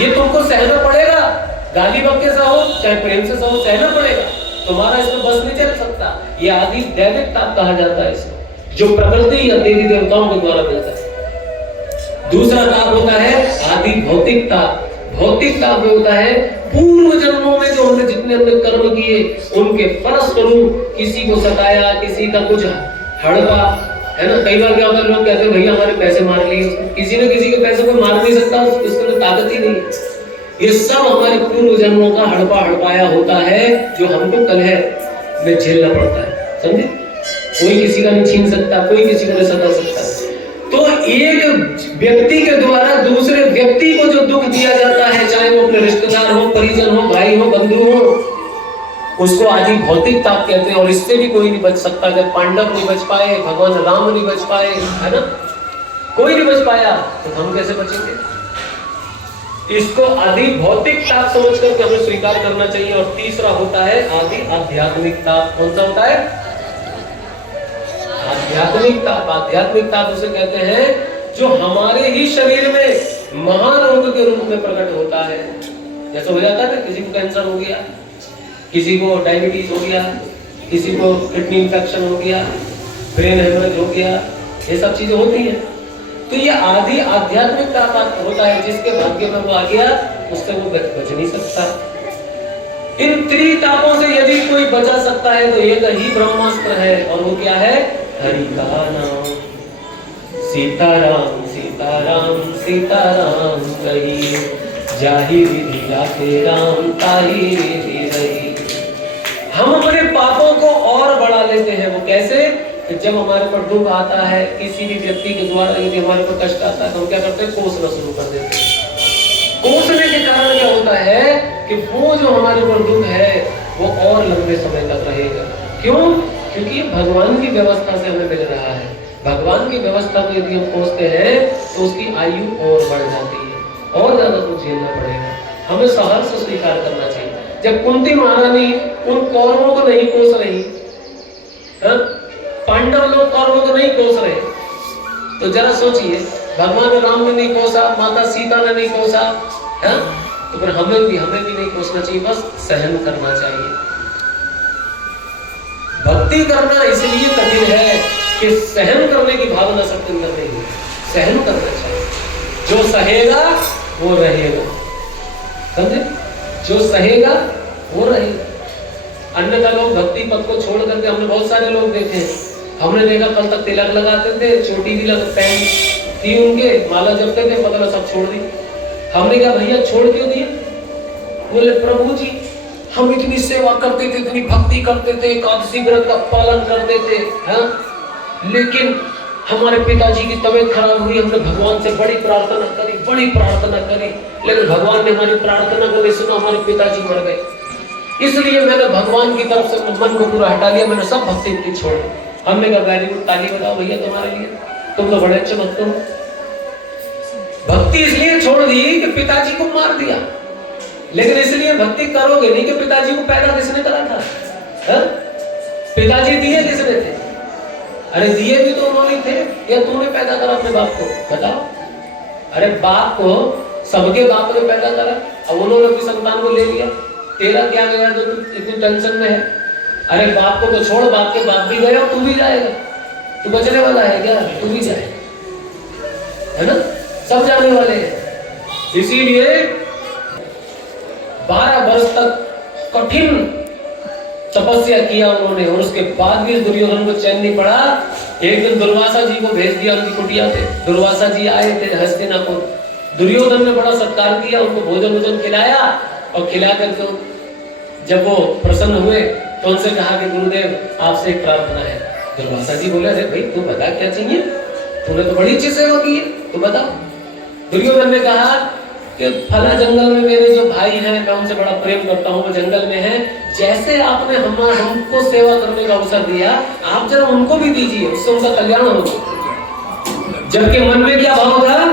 ये तुमको सहना पड़ेगा, गाली बक्के से हो चाहे प्रेम से हो, सहना पड़ेगा, तुम्हारा इसमें बस नहीं चल सकता। ये आदि दैविक ताप कहा जाता है इसमें, जो प्रकृति या देवी देवताओं के द्वारा मिलता है। दूसरा ताप होता है आदि भौतिक ताप। भौतिक ताप होता है पूर्व जन्मों में जो हमने जितने हमने कर्म किए उनके फलस्वरूप किसी को सताया, किसी का कुछ हड़पा, है ना। कई बार क्या होता है, लोग कहते हैं भैया हमारे पैसे मार लिए, किसी ने किसी के पैसे को मार नहीं सकता, उसके ताकत ही नहीं है। ये सब हमारे पूर्व जन्मों का हड़पाया होता है, जो हमको कलह में झेलना पड़ता है, समझे। कोई किसी का नहीं छीन सकता, कोई किसी को नहीं सता सकता। तो एक व्यक्ति के द्वारा दूसरे व्यक्ति को जो दुख दिया जाता है, चाहे वो अपने रिश्तेदार हो, परिजन हो, भाई हो, बंधु हो, उसको आदि भौतिक ताप कहते हैं। और इससे भी कोई नहीं बच सकता। जब पांडव नहीं बच पाए, भगवान राम नहीं बच पाए, है ना, कोई नहीं बच पाया, तो हम कैसे बचेंगे। इसको आदि भौतिक ताप समझ करके हमें स्वीकार करना चाहिए। और तीसरा होता है आदि आध्यात्मिक ताप। कौन सा होता है? आध्यात्मिक ताप। आध्यात्मिक ताप उसे कहते हैं जो हमारे ही शरीर में महारोग के रूप में प्रकट होता है। जैसे हो जाता है ना, किसी को कैंसर हो गया, किसी को डायबिटीज हो गया, किसी को किडनी इंफेक्शन हो गया, ब्रेन हेमरेज हो गया, ये सब चीजें होती हैं। तो ये आदि आध्यात्मिक ताप होता है, जिसके भाग्य में वो आ गया उससे वो बच नहीं सकता। इन त्रितापों से यदि कोई बचा सकता है तो एक ही ब्रह्मास्त्र है, और वो क्या है? हरि का नाम। सीताराम सीताराम सीताराम कही, जाहि विधि राखे राम ताहि विधि रही। हम अपने पापों को और बढ़ा लेते हैं। वो कैसे? कि जब हमारे पर दुख आता है, किसी भी व्यक्ति के द्वारा यदि हमारे पर कष्ट आता है, तो हम क्या करते हैं? कोसना शुरू कर देते हैं। कोसने के कारण क्या होता है कि वो जो हमारे पर दुख है वो और लंबे समय तक रहेगा। क्यों? क्योंकि भगवान की व्यवस्था से हमें मिल रहा है। भगवान की व्यवस्था को यदि हम कोसते हैं तो उसकी आयु और बढ़ जाती है, और ज्यादा कुछ झेलना पड़ेगा। हमें सहर्ष स्वीकार करना चाहिए। जब कुंती महारानी उन कौरवों को नहीं कोस रही, पांडव लोग कौरवों को नहीं कोस रहे, तो जरा सोचिए, भगवान राम ने नहीं कोसा, माता सीता ने नहीं कोसा, है? तो फिर हमें भी नहीं कोसना चाहिए, बस सहन करना चाहिए। भक्ति करना इसलिए कठिन है कि सहन करने की भावना सबके अंदर नहीं है। सहन करना चाहिए। जो सहेगा वो रहेगा, समझे? जो सहेगा वो रहेगा। अन्यथा लोग भक्ति पथ को छोड़ करके, हमने बहुत सारे लोग देखे, हमने देखा कल तक तिलक लगाते थे, चोटी भी पहन थी उनके, माला जपते थे, पता सब छोड़ दी। हमने कहा भैया छोड़ क्यों दिए? बोले प्रभु जी हम इतनी सेवा करते थे, इतनी भक्ति करते थे, एकादशी व्रत का पालन करते थे, हाँ? लेकिन हमारे पिताजी की तबीयत खराब हुई, हमने भगवान से बड़ी प्रार्थना करी, लेकिन भगवान ने हमारी प्रार्थना को नहीं सुना, हमारे पिताजी मर गए। इसलिए मैंने भगवान की तरफ से मन को पूरा हटा लिया, मैंने सब भक्ति छोड़ दी। हमने कहा वेरी गुड, ताली बजाओ भैया तुम्हारे लिए, तुम तो बड़े अच्छे भक्त हो। भक्ति इसलिए छोड़ दी कि पिताजी को मार दिया, लेकिन इसलिए भक्ति करोगे नहीं कि पिताजी को पैदा किसने करा था? हा? पिताजी दिए किसने थे? अरे दिए भी तो उन्होंने थे, या तूने पैदा करा अपने बाप को? बताओ। अरे बाप को सबके बाप ने पैदा करा, अब उन्होंने अपनी संतान को ले लिया, तेरा क्या गया जो तू इतनी टेंशन में है? अरे बाप को तो छोड़, बाप के बाप भी गए और तू भी जाएगा। तू बचने वाला है क्या? तू भी जाए, है ना? सब जाने वाले हैं। इसीलिए 12 वर्ष तक कठिन तपस्या किया उन्होंने, और उसके बाद भी दुर्योधन को चैन नहीं पड़ा। एक दिन दुर्वासा जी को भेज दिया उनकी कुटिया पे। दुर्वासा जी आए थे हस्तिनापुर, दुर्योधन ने बड़ा सत्कार किया, उनको भोजन खिलाया, और खिला करके जब वो प्रसन्न हुए तो उनसे कहा कि गुरुदेव आपसे एक प्रार्थना है। दुर्वासा जी बोले अरे भाई तू बता क्या चाहिए, तूने तो बड़ी अच्छी सेवा की है, तू बता। दुर्योधन ने कहा कि फला जंगल में मेरे जो भाई हैं, मैं उनसे बड़ा प्रेम करता हूँ, वो जंगल में हैं, जैसे आपने हमको सेवा करने का अवसर दिया, आप जरा उनको भी दीजिए, उससे उनका कल्याण होगा। जबकि मन में क्या भाव था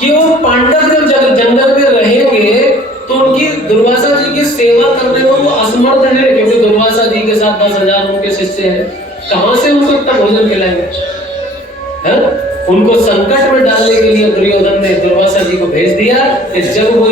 कि वो पांडव जब जंगल में रहेंगे तो उनकी दुर्वासा जी की सेवा करने में वो असमर्थ है, क्योंकि दुर्वासा जी के साथ 10,000 उनके शिष्य हैं, कहां से उनको इतना भोजन खिलाएंगे? उनको संकट में डालने के लिए दुर्योधन ने दुर्वासा जी को भेज दिया कि जब वो